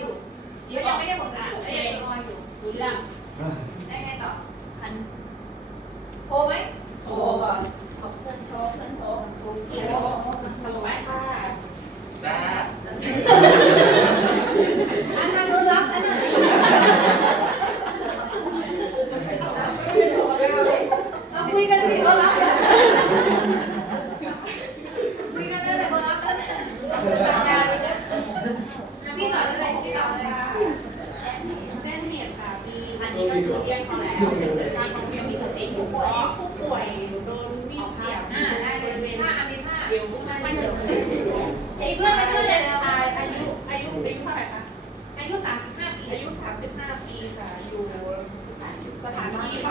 อยู่ยังไม่ได้หมดนแล้ยังรออยู่รู้เรื่องได้ไงต่อพัน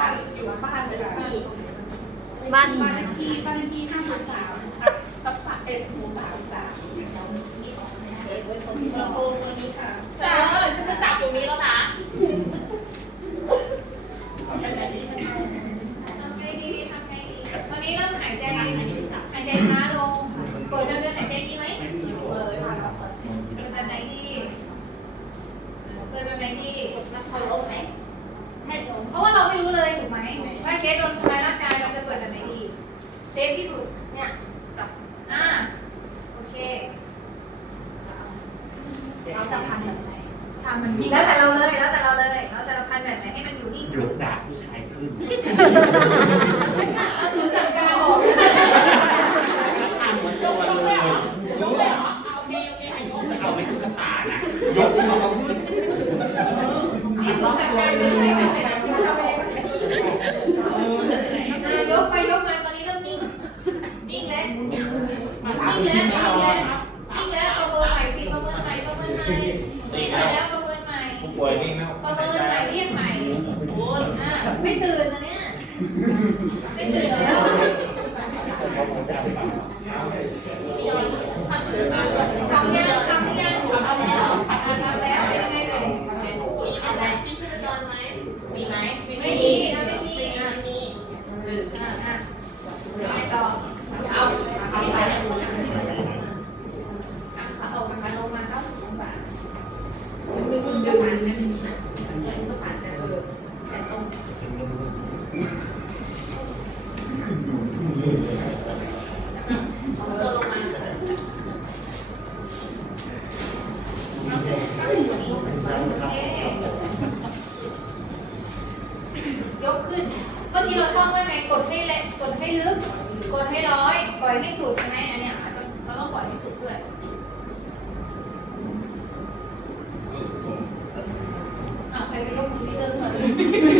บ้านอยู่บ้านเลยที่บ้านบ้านที่บ้านเลขที่533ทับสามเอ็ดหมู่สามสามเบอร์โทรเบอร์นี้ค่ะเออฉันจะจับตรงนี้แล้วนะไปไหนดีทำไงดีทำไงดีวันนี้เริ่มหายใจหายใจช้าลง เปิดเดินเดินหายใจดีไหม เบอร์ค่ะ เปิดแบบไหนดีเปิดแบบไหนดี นักพอลงไหมให้ลง เพราะว่าเราไม่รู้เลยถูกไหมว่า เคสโดนทำร้ายร่างกายเราจะเปิดแบบไหนดี เซฟที่สุด เนี่ยอ่า โอเคเราจะพันแบบไหนทำมันแล้วแต่เราเลย แล้วแต่เราเลย เราจะพันแบบไหนให้มันอยู่นิ่งยกดาบผู้ชายขึ้นเราถือสั่งการบอกทำหมดตัวเลยยกเลยเหรอเอาโอเคโอเคให้ยกจะเอาไปตุ๊กตานะยกเอาเขาขึ้นนี่ถือสั่งการเลยให้ทำอะไรที่ทำอะไรยกไปยกมาตอนนี้เริ่มนิ่ง นิ่งแล้ว นิ่งแล้วนิ่งแล้วนิ่งแล้วประเมินใหม่สิประเมินใหม่ประเมินใหม่นิ่แล้วประเมินใหม่ผู้ป่วยนี่นะประเมินใหม่เรียกใหม่อ่าไม่ตื่นนะเนี่ยไม่ตื่นแล้วทำยังทำยังทำแล้วทำแล้วเป็นยังไงเอ่ยมีอะไรพี่ชีพจรไหมมีไหมไม่มี ยกขึ้น เมื่อกี้เราท่องว่าไงกดให้เละกดให้ลึก กดให้ร้อย ปล่อยให้สุดใช่ไหมอันเนี้ยเราต้องปล่อยให้สุดด้วยอะใครไปยกมือที่เลิกมาเลย